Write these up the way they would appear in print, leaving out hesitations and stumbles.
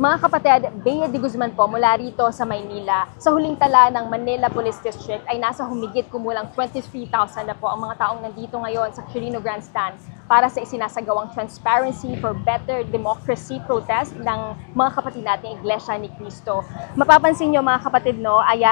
Mga kapatid, Bea de Guzman po mula rito sa Maynila. Sa huling tala ng Manila Police District ay nasa humigit kumulang 23,000 na po ang mga taong nandito ngayon sa Quirino Grandstand para sa isinasagawang Transparency for Better Democracy protest ng mga kapatid nating Iglesia ni Cristo. Mapapansin nyo mga kapatid, no, ay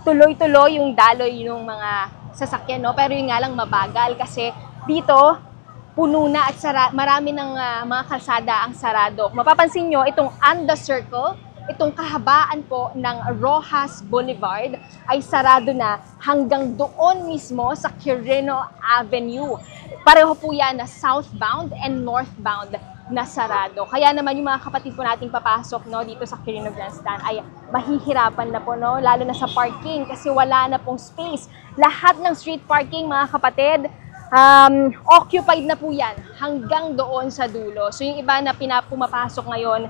tuloy-tuloy yung daloy ng mga sasakyan, no? Pero yung nga lang mabagal kasi dito puno na at marami ng mga kalsada ang sarado. Mapapansin nyo, itong Anda Circle, itong kahabaan po ng Rojas Boulevard ay sarado na hanggang doon mismo sa Quirino Avenue. Pareho po yan na southbound and northbound na sarado. Kaya naman yung mga kapatid po nating papasok, no, dito sa Quirino Grandstand ay mahihirapan na po, no, lalo na sa parking kasi wala na pong space. Lahat ng street parking mga kapatid, occupied na po yan hanggang doon sa dulo. So yung iba na pumapasok ngayon,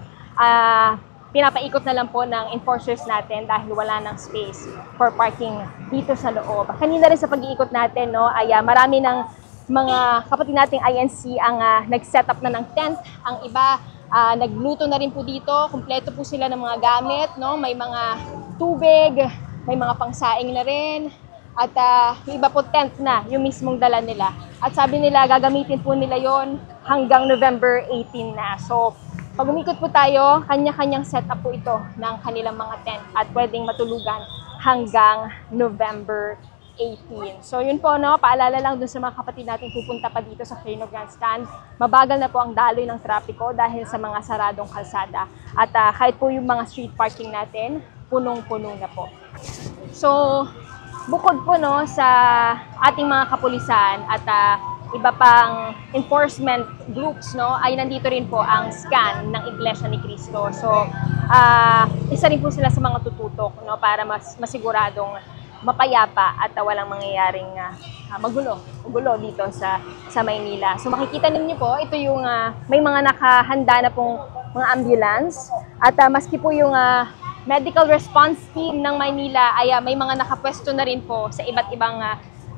pinapaikot na lang po ng enforcers natin dahil wala ng space for parking dito sa loob. Kanina rin sa pag-iikot natin, no, ay marami ng mga kapatid nating INC ang nag-set up na ng tent. Ang iba, nagluto na rin po dito. Kumpleto po sila ng mga gamit, no? May mga tubig, may mga pangsaing na rin. At yung iba po tent na, yung mismong dala nila. At sabi nila, gagamitin po nila yon hanggang November 18 na. So, pag umikot po tayo, kanya-kanyang setup po ito ng kanilang mga tent at pwedeng matulugan hanggang November 18. So, yun po, no, paalala lang dun sa mga kapatid natin pupunta pa dito sa Quirino Grandstand. Mabagal na po ang daloy ng trapiko dahil sa mga saradong kalsada. At kahit po yung mga street parking natin, punong-puno na po. So, bukod po, no, sa ating mga kapulisan at iba pang enforcement groups, no, ay nandito rin po ang SCAN ng Iglesia ni Cristo. So, isa rin po sila sa mga tututok, no, para masiguradong mapayapa at walang mangyayaring magulo dito sa Maynila. So makikita ninyo po, ito yung may mga nakahanda na pong mga ambulance at maski po yung medical response team ng Maynila ay may mga nakapwesto na rin po sa iba't ibang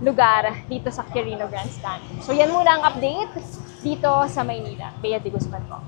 lugar dito sa Quirino Grandstand. So yan muna ang update dito sa Maynila. Bea de Guzman po.